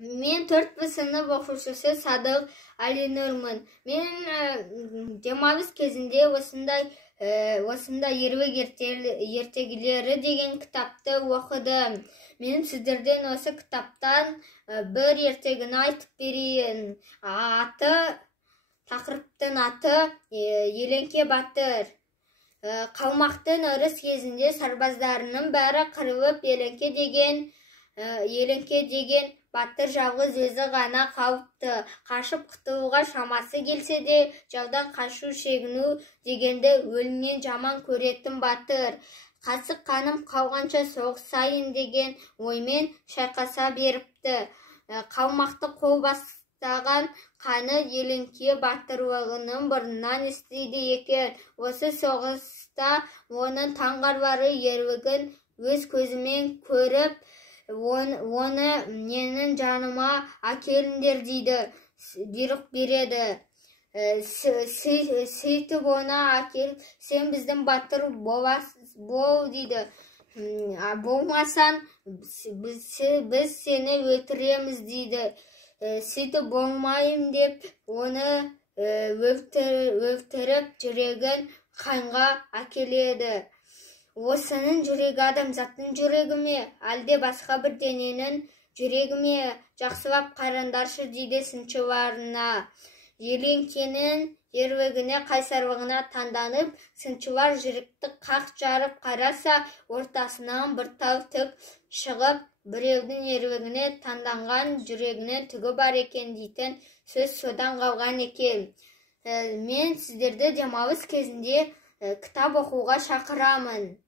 Мен 4 сынып оқушысы Садық Әлинұрмын. Мен демалыс кезінде осындай еңбек ертегілері деген кітапты оқыдым. Мен сіздерден осы кітаптан бір ертегіні айтып берейін. Тақырыптың аты Еленке батыр. Қалмақтың ұрыс кезінде сарбаздарының бәрі қырылып, Еленке деген батыр жалғыз өзі ғана қалыпты. Қашып құтылуға шамасы келсе де, жаудан қашу шегіну дегенді өлімнен жаман көретін батыр. Қасық қаным қалғанша соғысайын деген оймен шайқаса беріпті. Қалмақты қол бастаған қаны Еленке батырлығының бұрыннан естиді екен. Осы соғыста оның таңғарлары ерлігін өз көзімен көріп, оны менің жаныма әкеліңдер дейді, бұйрық береді. Сөйтіп оны әкел, сен біздің батыр бол дейді. Болмасаң, біз сені өлтіреміз дейді. Сөйтіп болмайым деп, оны өлтіріп жүрегін қанға әкеледі. Осының жүрегі адамзаттың жүрегі ме, әлде басқа бір дененің жүрегі ме? Жақсылап қараңдаршы дейді сыншыларына. Еленкенің ерлігіне, қайсарлығына таңданып, сыншылар жүректі қақ жарып қараса, ортасынан бір тау тік шығып, біреудің ерлігіне таңданған жүрегінің түгі бар екен дейтін сөз содан қалған екен. Мен сіздерді демалыс кезінде кітап оқуға шақырамын.